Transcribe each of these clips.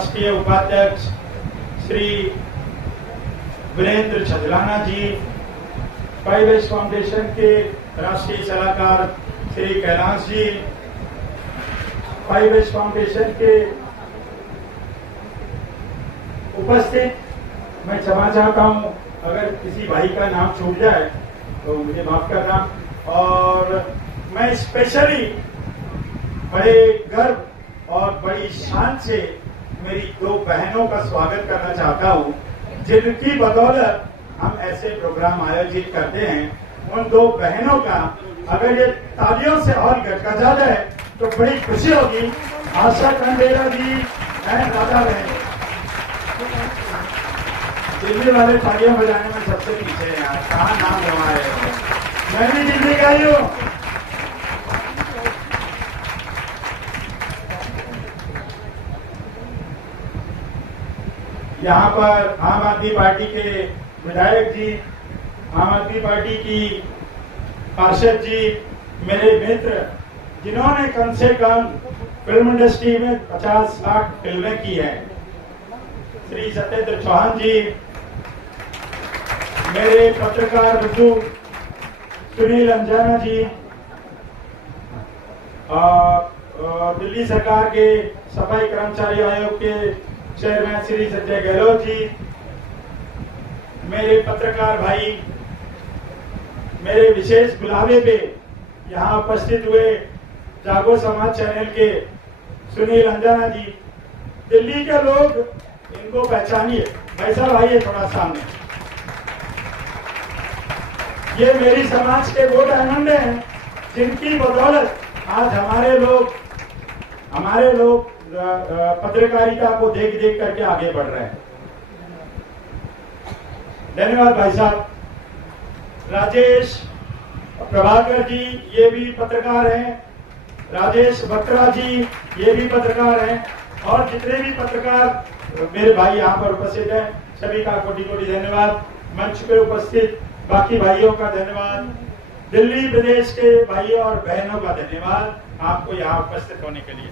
राष्ट्रीय उपाध्यक्ष श्री वीरेंद्र छजलाना जी, 5S foundation के राष्ट्रीय सलाहकार श्री कैलाश जी, 5S फाउंडेशन के उपस्थित, मैं क्षमा चाहता हूं अगर किसी भाई का नाम छूट जाए तो मुझे माफ करना। और मैं स्पेशली बड़े गर्व और बड़ी शान से मेरी दो बहनों का स्वागत करना चाहता हूं, जिनकी बदौलत हम ऐसे प्रोग्राम आयोजित करते हैं। उन दो बहनों का अगर ये तालियों से और गजगजा जाए तो बड़ी खुशी होगी। आशा खंडेरा जी एंड राधा बहन, दिल्ली वाले तालियां बजाने में सबसे पीछे हैं यार, कहाँ नाम गंवाए। मैं भी दिल्ली का ही हूँ। यहाँ पर आम आदमी पार्टी के विधायक जी, आम आदमी पार्टी की पार्षद जी, मेरे मित्र जिन्होंने कम से कम फिल्म इंडस्ट्री में 50-60 फिल्में की हैं, श्री सत्येंद्र चौहान जी, मेरे पत्रकार बंधु सुनील अंजना जी, दिल्ली सरकार के सफाई कर्मचारी आयोग के चेयरमैन श्री संजय गहलोत जी, मेरे पत्रकार भाई, मेरे विशेष बुलावे पे यहाँ उपस्थित हुए जागो समाज चैनल के सुनील अंजना जी, दिल्ली के लोग इनको पहचानिए। भाई साहब आइए थोड़ा सामने। ये मेरी समाज के वो डायमंड हैं जिनकी बदौलत आज हमारे लोग पत्रकारिता को देख देख करके आगे बढ़ रहे हैं। धन्यवाद भाई साहब। राजेश प्रभाकर जी, ये भी पत्रकार हैं। राजेश बत्रा जी, ये भी पत्रकार हैं। और जितने भी पत्रकार मेरे भाई यहाँ पर उपस्थित हैं, सभी का कोटि कोटि धन्यवाद। मंच पे उपस्थित बाकी भाइयों का धन्यवाद। दिल्ली प्रदेश के भाइयों और बहनों का धन्यवाद आपको यहाँ उपस्थित होने के लिए।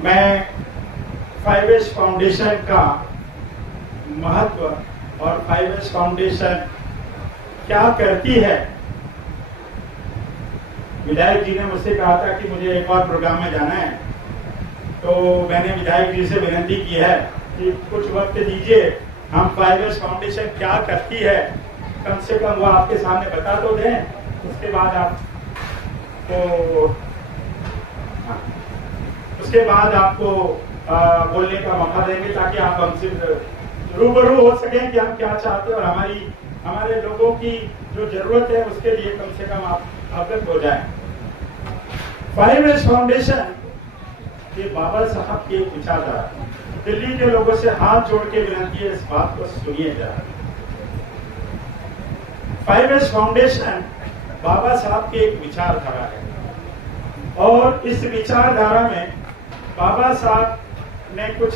मैं 5S फाउंडेशन का महत्व और 5S फाउंडेशन क्या करती है, विधायक जी ने मुझसे कहा था कि मुझे एक और प्रोग्राम में जाना है, तो मैंने विधायक जी से विनती की है कि कुछ वक्त दीजिए, हम 5S फाउंडेशन क्या करती है कम से कम वो आपके सामने बता तो दें, उसके बाद आपको बोलने का मौका देंगे ताकि आप हमसे रूबरू हो सकें कि हम क्या चाहते हैं और हमारे लोगों की जो जरूरत है उसके लिए कम से कम आप अवगत हो जाएं। 5S फाउंडेशन ये बाबा साहब की एक विचारधारा, दिल्ली के लोगों से हाथ जोड़ के विनती है, इस बात को सुनिए जरा। 5S फाउंडेशन बाबा साहब की एक विचारधारा है और इस विचारधारा में बाबा साहब ने कुछ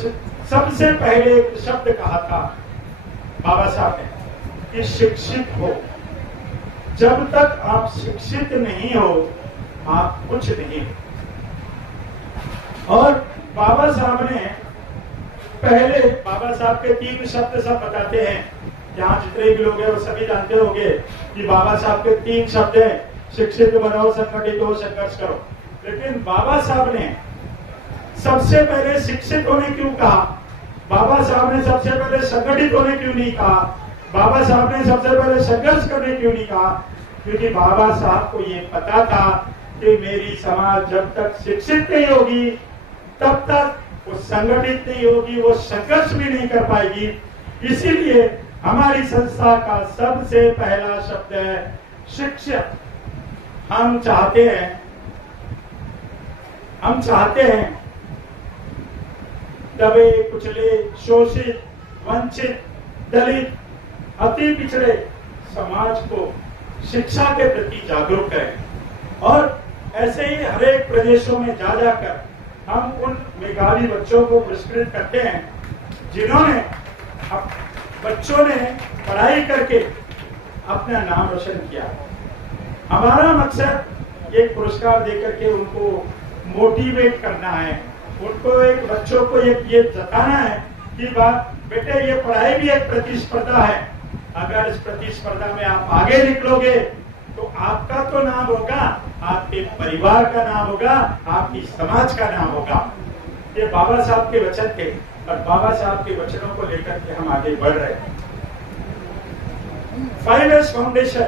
सबसे पहले एक शब्द कहा था बाबा साहब ने कि शिक्षित हो। जब तक आप शिक्षित नहीं हो आप कुछ नहीं हो। और बाबा साहब ने पहले, बाबा साहब के 3 शब्द सब बताते हैं, यहाँ जितने भी लोग हैं वो सभी जानते होंगे कि बाबा साहब के 3 शब्द हैं, शिक्षित बनो, संगठित हो, संघर्ष करो। लेकिन बाबा साहब ने सबसे पहले शिक्षित होने क्यों कहा? बाबा साहब ने सबसे पहले संगठित होने क्यों नहीं कहा? बाबा साहब ने सबसे पहले संघर्ष करने क्यों नहीं कहा? क्योंकि बाबा साहब को ये पता था कि मेरी समाज जब तक शिक्षित नहीं होगी तब तक वो संगठित नहीं होगी, वो संघर्ष भी नहीं कर पाएगी। इसीलिए हमारी संस्था का सबसे पहला शब्द है शिक्षक। हम चाहते हैं दबे, कुचले, शोषित, वंचित, दलित, अति पिछड़े समाज को शिक्षा के प्रति जागरूक करें। और ऐसे ही हर एक प्रदेशों में जा जाकर हम उन मेधावी बच्चों को पुरस्कृत करते हैं जिन्होंने बच्चों ने पढ़ाई करके अपना नाम रोशन किया। हमारा मकसद एक पुरस्कार देकर के उनको मोटिवेट करना है, उनको एक बच्चों को ये जताना है कि बात बेटे ये पढ़ाई भी एक प्रतिस्पर्धा है, अगर इस प्रतिस्पर्धा में आप आगे निकलोगे तो आपका तो नाम होगा, आपके परिवार का नाम होगा, आपकी समाज का नाम होगा। ये बाबा साहब के वचन थे और बाबा साहब के वचनों को लेकर के हम आगे बढ़ रहे हैं। 5S फाउंडेशन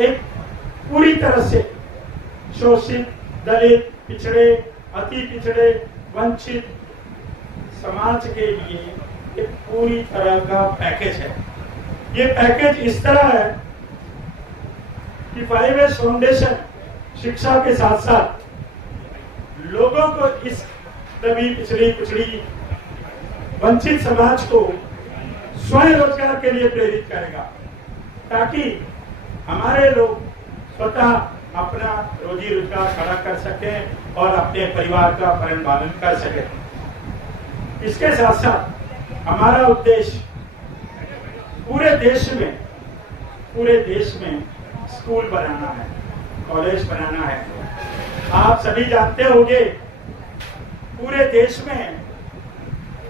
एक पूरी तरह से शोषित, दलित, पिछड़े, अति पिछड़े, वंचित समाज के लिए एक पूरी तरह का पैकेज है। ये पैकेज इस तरह है कि 5S फाउंडेशन शिक्षा के साथ साथ लोगों को इस दबी, पिछड़ी, कुचड़ी, वंचित समाज को स्वयं रोजगार के लिए प्रेरित करेगा, ताकि हमारे लोग स्वतः अपना रोजी रोजगार खड़ा कर सकें और अपने परिवार का भरण पालन कर सकें। इसके साथ साथ हमारा उद्देश्य पूरे देश में स्कूल बनाना है, कॉलेज बनाना है। आप सभी जानते होंगे पूरे देश में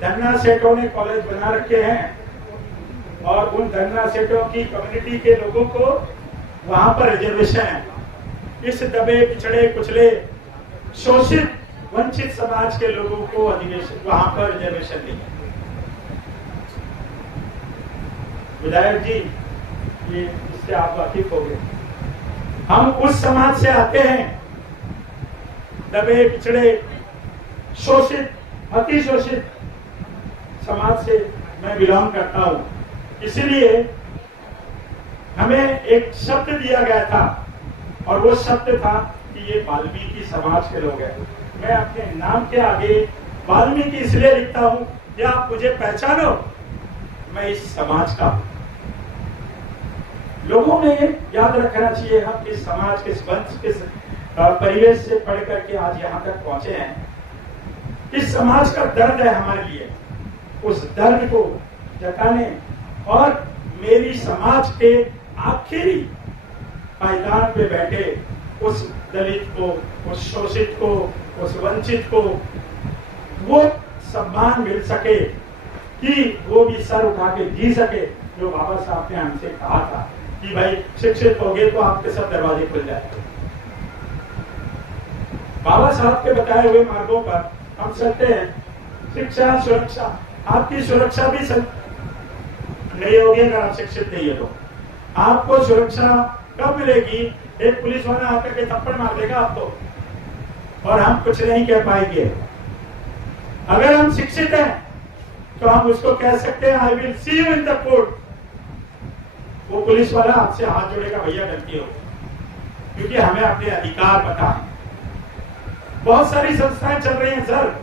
धन्ना सेठों ने कॉलेज बना रखे हैं और उन धन्ना सेठों की कम्युनिटी के लोगों को वहां पर रिजर्वेशन है। इस दबे, पिछड़े, कुचले, शोषित, वंचित समाज के लोगों को अधिवेशन वहां पर रिजर्वेशन नहीं है। विधायक जी, ये इससे आप वाकिफ हो गए। हम उस समाज से आते हैं, दबे, पिछड़े, शोषित, अति शोषित समाज से मैं बिलोंग करता हूं। इसीलिए हमें एक शब्द दिया गया था और वो शब्द था कि ये वाल्मीकि समाज के लोग हैं। मैं अपने नाम के आगे वाल्मीकि इसलिए लिखता हूं कि आप मुझे पहचानो, मैं इस समाज का हूं। लोगों ने याद रखना चाहिए हम किस समाज, किस वंश, किस परिवेश से पढ़ करके आज यहाँ तक पहुंचे हैं। इस समाज का दर्द है हमारे लिए, उस दर्द को जताने और मेरी समाज के आखिरी पायदान पे बैठे उस दलित को, उस शोषित को, उस वंचित को वो सम्मान मिल सके कि वो भी सर उठा के जी सके, जो बाबा साहब ने हमसे कहा था कि भाई शिक्षित हो गए तो आपके सब दरवाजे खुल जाए। बाबा साहब के बताए हुए मार्गों पर हम चलते हैं। शिक्षा, सुरक्षा, आपकी सुरक्षा भी नहीं होगी अगर आप शिक्षित नहीं है तो। आपको सुरक्षा कब मिलेगी? एक पुलिस वाला आकर के थप्पड़ मार देगा आपको और हम कुछ नहीं कह पाएंगे। अगर हम शिक्षित हैं तो हम उसको कह सकते हैं I will see you in the court. वो पुलिस वाला आपसे हाथ जोड़ेगा, भैया गलती हो, क्योंकि हमें अपने अधिकार पता है। बहुत सारी संस्थाएं चल रही हैं सर,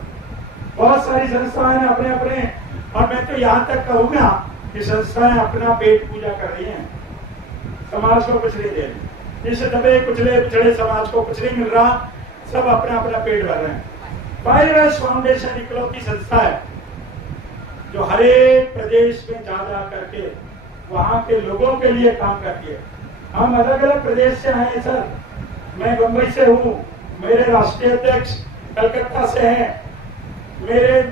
बहुत सारी संस्थाएं अपने अपने, और मैं तो यहाँ तक कहूंगा कि संस्थाएं अपना पेट पूजा कर रही हैं, समाज को कुछ नहीं दे रही। इस दबे, कुचले, पिछड़े समाज को कुछ नहीं मिल रहा, सब अपना अपना पेट भर रहे हैं। 5S फाउंडेशन इकलौती संस्था है जो हर एक प्रदेश में जा करके वहां के लोगों के लिए काम करती है। हम अलग अलग प्रदेश से आए हैं सर, मैं मुंबई से हूँ, मेरे राष्ट्रीय अध्यक्ष कलकत्ता से हैं, मेरे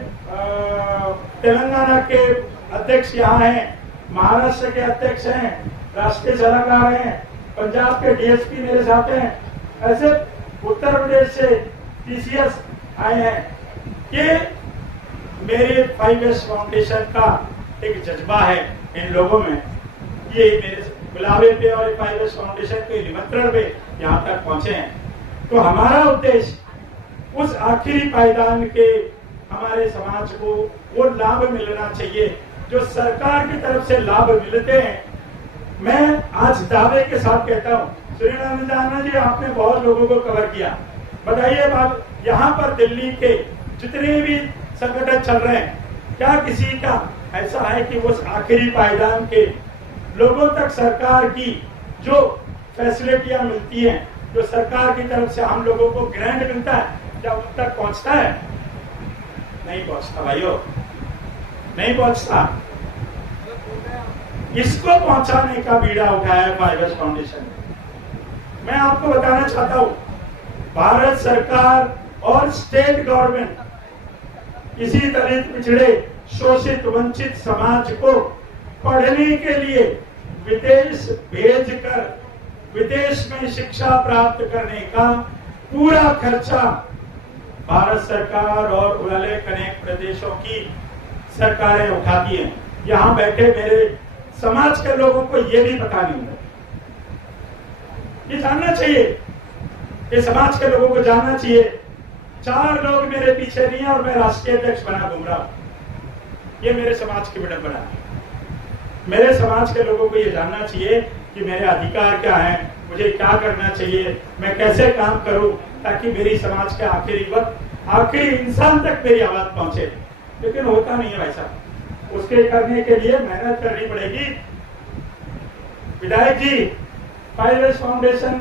तेलंगाना के अध्यक्ष यहाँ हैं, महाराष्ट्र के अध्यक्ष हैं, राष्ट्रीय सलाहकार हैं, पंजाब के डीएसपी मेरे साथ हैं, ऐसे उत्तर प्रदेश से TCS आए हैं। ये मेरे 5S फाउंडेशन का एक जज्बा है इन लोगों में। ये मेरे बुलावे पे और 5S फाउंडेशन के निमंत्रण पे यहाँ तक पहुंचे हैं। तो हमारा उद्देश्य उस आखिरी पायदान के हमारे समाज को वो लाभ मिलना चाहिए जो सरकार की तरफ से लाभ मिलते हैं। मैं आज दावे के साथ कहता हूँ, श्रीराम जी आपने बहुत लोगों को कवर किया, बताइए बात, यहाँ पर दिल्ली के जितने भी संगठन चल रहे हैं, क्या किसी का ऐसा है कि उस आखिरी पायदान के लोगों तक सरकार की जो फैसिलिटियां मिलती हैं, जो सरकार की तरफ से हम लोगों को ग्रांट मिलता है, क्या उन तक पहुंचता है? नहीं पहुंचता भाइयों, नहीं पहुंचता। इसको पहुंचाने का बीड़ा उठाया है 5S फाउंडेशन ने। मैं आपको बताना चाहता हूं, भारत सरकार और स्टेट गवर्नमेंट किसी दलित, पिछड़े, शोषित, वंचित समाज को पढ़ने के लिए विदेश भेजकर विदेश में शिक्षा प्राप्त करने का पूरा खर्चा भारत सरकार और उल्लेख अनेक प्रदेशों की सरकारें उठाती हैं। यहाँ बैठे मेरे समाज के लोगों को ये भी पता नहीं है, ये जानना चाहिए, ये समाज के लोगों को जानना चाहिए। 4 लोग मेरे पीछे नहीं है और मैं राष्ट्रीय अध्यक्ष बना घूम रहा हूं। ये मेरे समाज की विडंबना है। मेरे समाज के लोगों को ये जानना चाहिए कि मेरे अधिकार क्या है, मुझे क्या करना चाहिए, मैं कैसे काम करूं ताकि मेरी समाज के आखिरी वक्त, आखिरी इंसान तक मेरी आवाज पहुंचे। लेकिन होता नहीं है भाई साहब। उसके करने के लिए मेहनत करनी पड़ेगी। विधायक जी, पायलट फाउंडेशन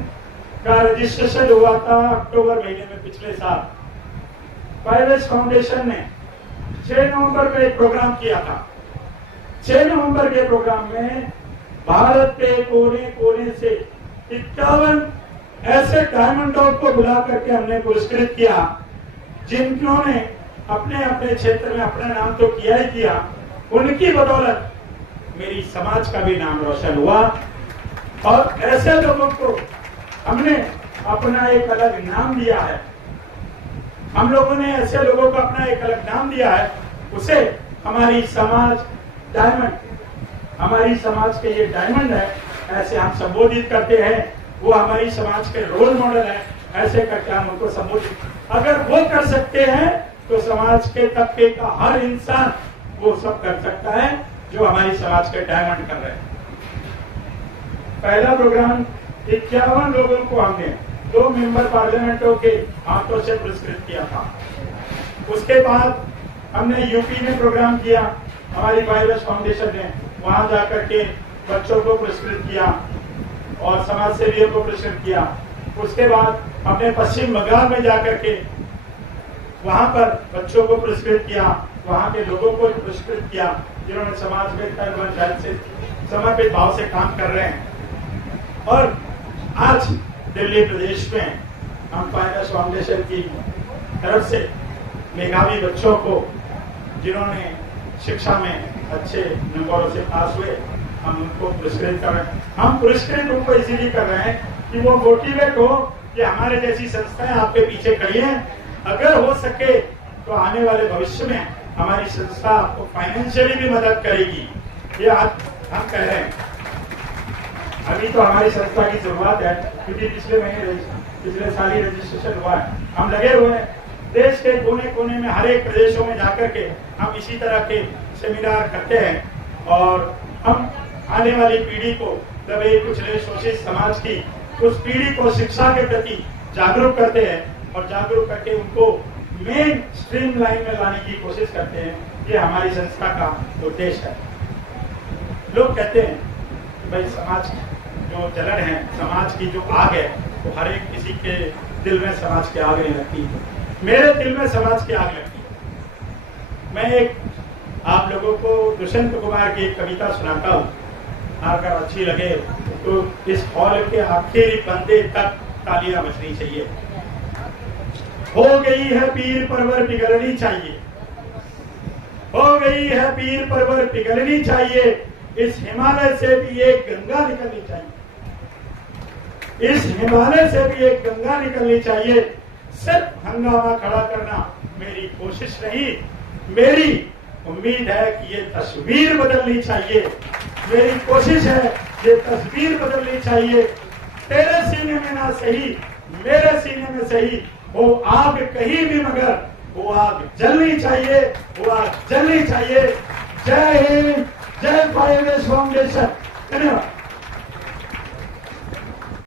का रजिस्ट्रेशन हुआ था अक्टूबर महीने में पिछले साल। पायलट फाउंडेशन ने 6 नवंबर को एक प्रोग्राम किया था। 6 नवंबर के प्रोग्राम में भारत के कोने कोने से 51 ऐसे डायमंडों को बुला करके हमने पुरस्कृत किया जिन्होंने अपने अपने क्षेत्र में अपना नाम तो किया ही किया, उनकी बदौलत मेरी समाज का भी नाम रोशन हुआ। और ऐसे लोगों को हमने अपना एक अलग नाम दिया है। हम लोगों ने ऐसे लोगों को अपना एक अलग नाम दिया है, उसे हमारी समाज डायमंड, हमारी समाज के ये डायमंड है, ऐसे हम संबोधित करते हैं। वो हमारी समाज के रोल मॉडल है, ऐसे करके हम उनको संबोधित अगर वो कर सकते हैं तो समाज के तबके का हर इंसान वो सब कर सकता है जो हमारी समाज के डायमंड कर रहे हैं। पहला प्रोग्राम 51 लोगों को हमने 2 मेंबर पार्लियामेंटों के हाथों से पुरस्कृत किया था। उसके बाद हमने यूपी में प्रोग्राम किया, हमारी पायलट फाउंडेशन ने वहां जाकर के बच्चों को पुरस्कृत किया और समाज सेवियों को पुरस्कृत किया। उसके बाद हमने पश्चिम बंगाल में जाकर के वहां पर बच्चों को पुरस्कृत किया, वहां के लोगों को पुरस्कृत किया जिन्होंने समाज में तन से समर्पित भाव से काम कर रहे हैं। और आज दिल्ली प्रदेश में हम पायलट फाउंडेशन की तरफ से मेधावी बच्चों को जिन्होंने शिक्षा में अच्छे नंबरों से पास हुए, हम उनको पुरस्कृत कर रहे हैं। हम पुरस्कृत उनको इसीलिए कर रहे हैं कि वो मोटिवेट हो कि हमारे जैसी संस्थाएं आपके पीछे खड़ी हैं। अगर हो सके तो आने वाले भविष्य में हमारी संस्था आपको फाइनेंशियली भी मदद करेगी। ये आज हम कह रहे हैं। अभी तो हमारी संस्था की शुरुआत है, क्योंकि पिछले साल ही रजिस्ट्रेशन हुआ है। हम लगे हुए हैं देश के कोने कोने में, हर एक प्रदेशों में जाकर के हम इसी तरह के सेमिनार करते हैं और हम आने वाली पीढ़ी को, दबे कुचले शोषित समाज की उस पीढ़ी को शिक्षा के प्रति जागरूक करते हैं और जागरूक करके उनको मेन स्ट्रीम लाइन में लाने की कोशिश करते हैं। ये हमारी संस्था का उद्देश्य है। लोग कहते हैं कि भाई समाज जो जलन है, समाज की जो आग है, वो हर एक किसी के दिल में समाज की आग नहीं लगती। मेरे दिल में समाज की आग लगती है। मैं एक आप लोगों को दुष्यंत कुमार की एक कविता सुनाता हूँ, अगर अच्छी लगे तो इस हॉल के आखिरी बंदे तक तालियां बजनी चाहिए। हो गई है पीर परवर पिघलनी चाहिए, हो गई है पीर परवर पिघलनी चाहिए, इस हिमालय से भी एक गंगा निकलनी चाहिए, इस हिमालय से भी एक गंगा निकलनी चाहिए। सिर्फ हंगामा खड़ा करना मेरी कोशिश नहीं, मेरी उम्मीद है कि ये तस्वीर बदलनी चाहिए। मेरी कोशिश है ये तस्वीर बदलनी चाहिए। तेरे सीने में ना सही, मेरे सीने में सही, वो आग कहीं भी मगर वो आग जलनी चाहिए, वो आग जलनी चाहिए। जय हिंद, जय पायलट फाउंडेशन। धन्यवाद।